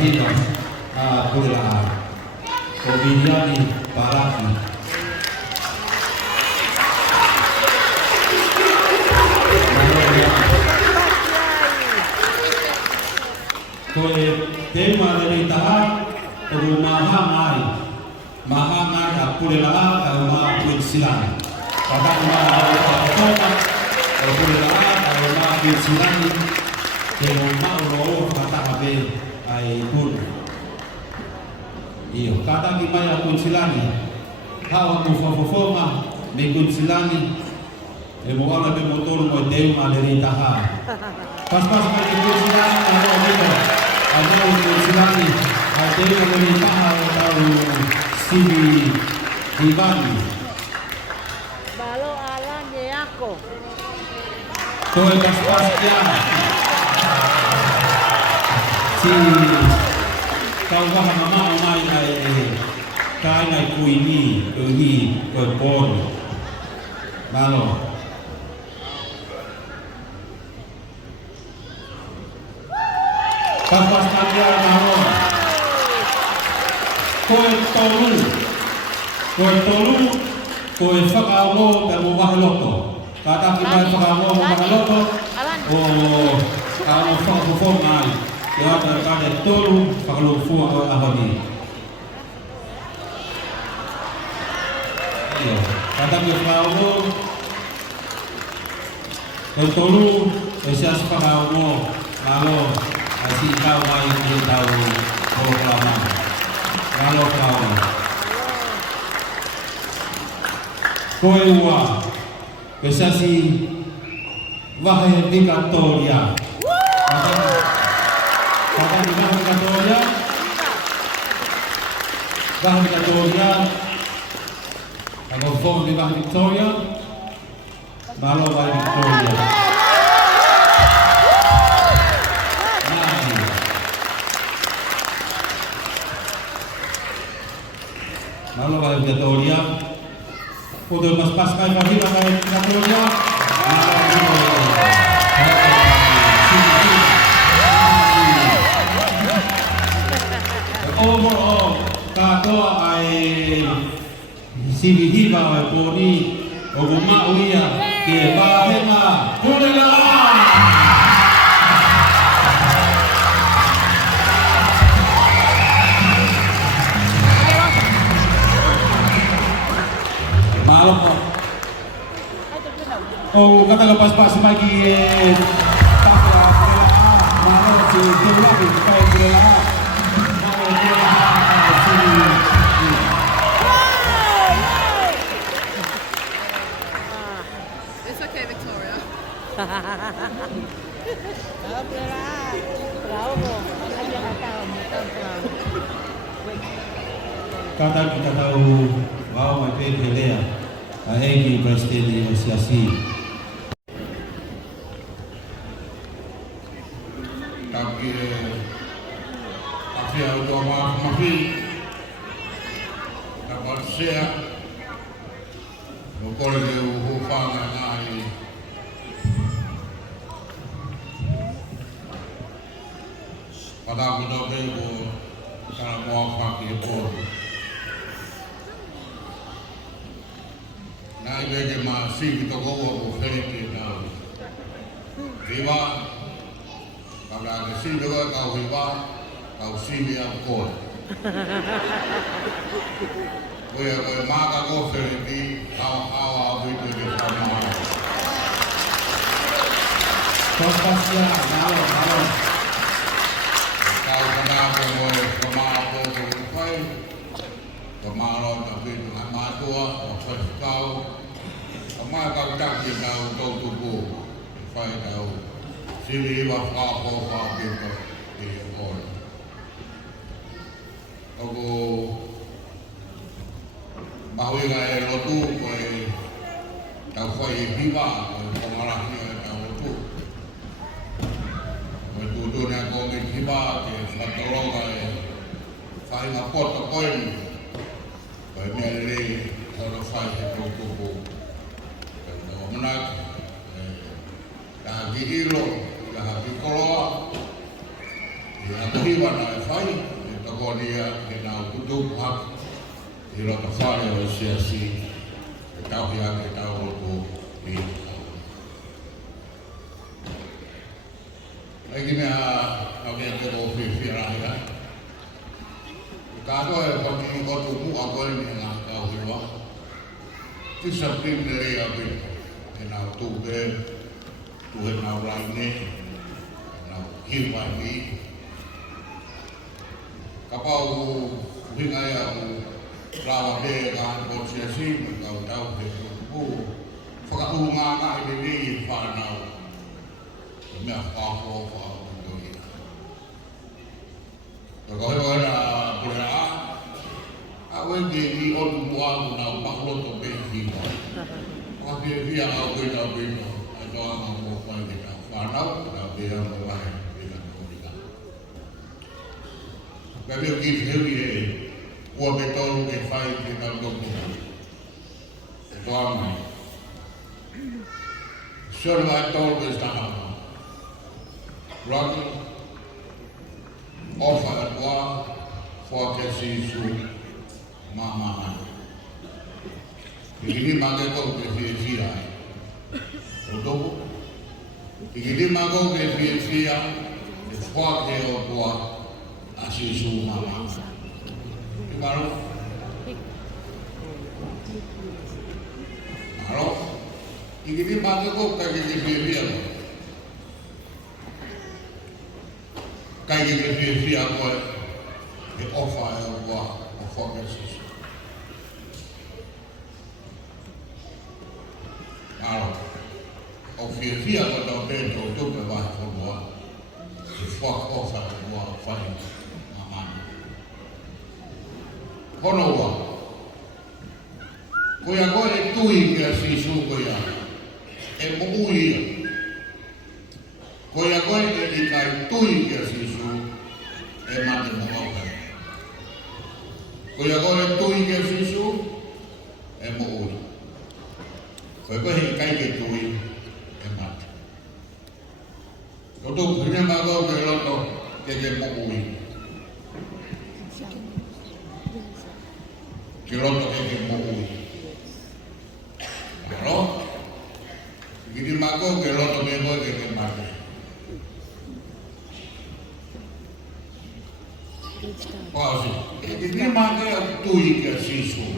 hino pula Kobiliani Baraki. Koe tema dari tahan Koe mahangai apulela kau ma puisilan kadang ma kota apulela kau ma puisilan kau ma roh kata abe ai pun iyo kadang imaya puisilani hawa mufafofoma me puisilani e mo ala be motor mo tema dari tahan pas mai puisilani ada puisilani ada dari tahan tahu Sibi Divani Balo Alan Yako Koe Paspastian Si Kau waha mama mai ai kai nai kuini uhi koe pon Balo Paspastian nao Koe tolu, koe whakaongo pe mo wahaloko. Kata kita whakaongo mo wahaloko, o kaongo whakafofo ngai. Ia kade tolu, whakalofua o ahoni. Kata kita whakaongo, koe tolu, koe sias whakaongo, malo, asi kau mai ki tau o kalama. Malo kau. Koe ua, pesasi wahe Victoria. Kata di wahe Victoria, kalau phone di wahe Victoria, malo wahe Victoria. Malo wahe Victoria. Udah mas pas kai pagi pakai Victoria. Overall, kato ai sibihi ba poni oguma uia ke bahema kulela. Oh, kata lepas pas pagi pakra mana si Dewa kayak Dewa It's okay, Victoria. Kata kita tahu bahwa PPLA Egi Presiden Asosiasi Tapi untuk mafi dapat share lokal de hufanga nai pada muda bebo kalau mau pakai bor nai bege masih kita gowo fereke na viva kalau ada sih juga kau viva kau sini yang kau, kau makan kau ferdi, kau awal itu di sana. Paspasia, malo. Kau kenapa kau pai, kemarin tapi dengan matua, kau kau tak kau tubuh, pai kau sini kau itu di orang. Aku bahawa gaya lotu kau kau viva kemarahnya kau lotu kau tujuh nak kau viva ke fatolong gaya saya ngapot kau ini kau ni kalau saya tubuh kau menak dah gilo dah dikeluar Aku hiwa na fai, toko dia kena kutuk hak, hilo tafari o siasi, tau hia ke tau roto ni. Lagi mea au ke te o whiwhira hia. Kato e whaki kotu mu a koe ni ngā tau hiwa. Tisa pime rei a pina, e nau tūpe, tuhe nau raine, nau hiwa ni. Kapau hinga ia u rawa te ka ko sia si ka tau te ku whaka ngā ngā i ni whanau mea whako whao to i ka koe na pura a wenge i onu mua na pakloto pe hiwa ka pia pia au koe na pino a toa ngā mo whai te ka whanau na pia mo wahe Kami pergi sendiri ni, buat betul ke file kita untuk tuan. Survive tol bersama. Rocky offer dua fokus su mama. Ini magai kau berfirman. Untuk ini magai berfirman, fokus dua. Asli semua mama, baru, ini mana kau kayak gini aku, di offer kesis, baru, offer aku tahu betul tu berbahasa semua, di offer gua fine. Kono wa koia koe tui kia sisu koia e muui koia koe e ikai tui kia sisu e mate muoka koia koe tui kia sisu e muui koe koe ikai ke tui e mate koto punya mago ke loto ke muui Kiroto ke mau, kalau gini mago kiroto mego ke mati. Pause. Gini mago tui ke sisu.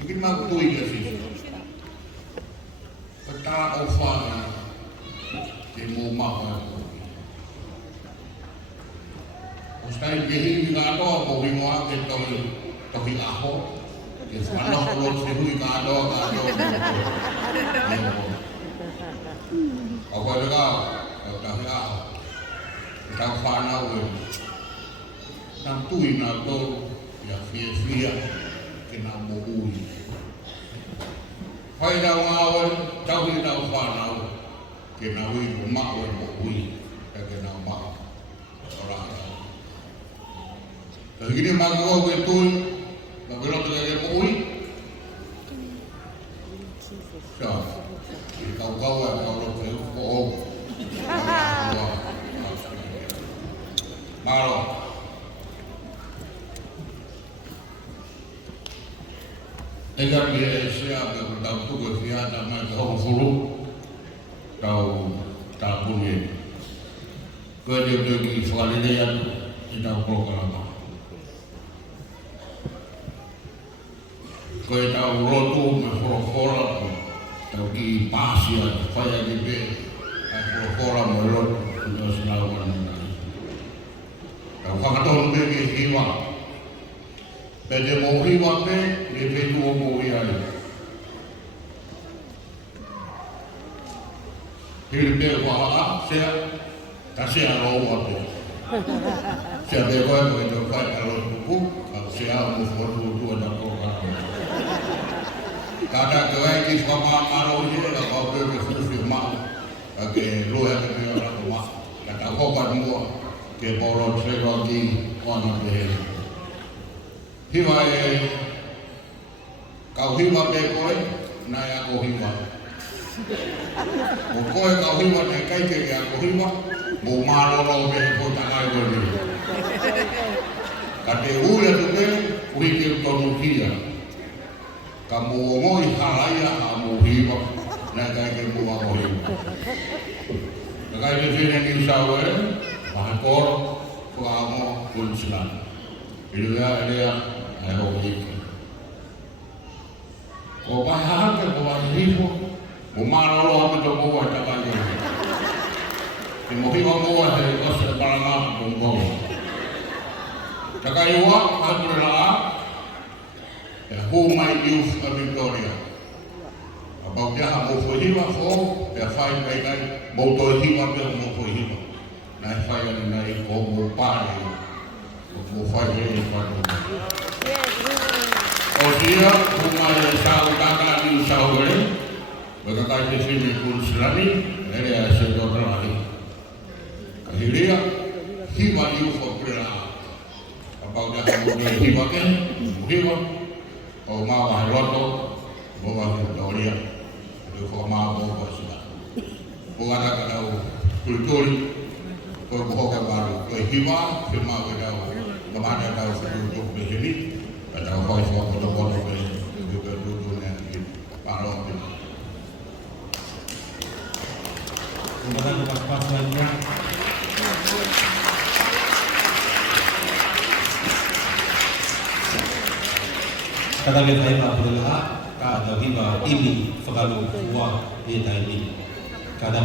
Gini mago tui ke sisu. Petara ofana ke mau mago. Ustai gehi ngado mau bingoa ke Tohi aho, dia semangat kalau sehui kado. Apa juga, tohi aho, kita fana we, nantui nato ya fia kena mohui. Hai dah ngawal, tohi dah fana kena we rumah we mohui, kena mak orang. Tapi ini mago we tui. Kalau tu jadi mui, siapa? Kau kalau tu oh, malu. Egar dia siapa? Tahu tu berfiat nama kau furu, kau tak punya. Kau dia pergi soal ini yang tidak program. Kau tahu rotu mafrofola, tahu ki pasien, kaya di be, mafrofola melot untuk selawan ini. Tahu faktor be ki hiwa, pede mau hiwa be, di petu mau hiwa. Hilde wala, saya kasih arwah be. Saya bebas begitu kaya kalau buku, saya mau foto dua dan program. Kada kau ini sama maru je, kau berfirman mak, ke luar ke orang mak, kata kau kan ke borot sebagai orang ber. Hiwai kau hiwa bekoi, naya kau hiwa. Mo koe ka hiwa ne kai ke ya ko hiwa mo malolo me ko tangai ko ni. Ka te ule tu ke ui ke tonu kia. Ka mo ngoi halaia a mo hiwa na kai ke mo ko hiwa. Na kai ke fine ni sawe pa ko ko amo Queensland. Ilua elea ai ho hiki. Ko pa ha ke ko hiwa mo malolo ame to mo ta kai ke. Te mo hiwa mo te ose paranga mo mo. Takaiwa Adrela, who my youth of Victoria. About Yaha Mofohiva for the fight by night, Motohiva Bill Mofohiva. Night fire and night for Mopari, Mofire in front of me. Oh, here, whom I shall Taka in Sauer, but I can see me good Slami, and I said, Dr. Kahiria, Hiva you for Grela. About that, hiwa ke, hiwa, o mawa loto, bawa Victoria, itu kau mawa bawa sudah. Bukan ada kau kultur, kau buka baru, kau hiwa, hiwa kau, kemana kau duduk di sini, kau kau semua foto-foto juga duduk di parok ini. Kemudian pas lainnya. Kata kita hebat berdoa, kata kita ini selalu kuat di dalam ini. Kata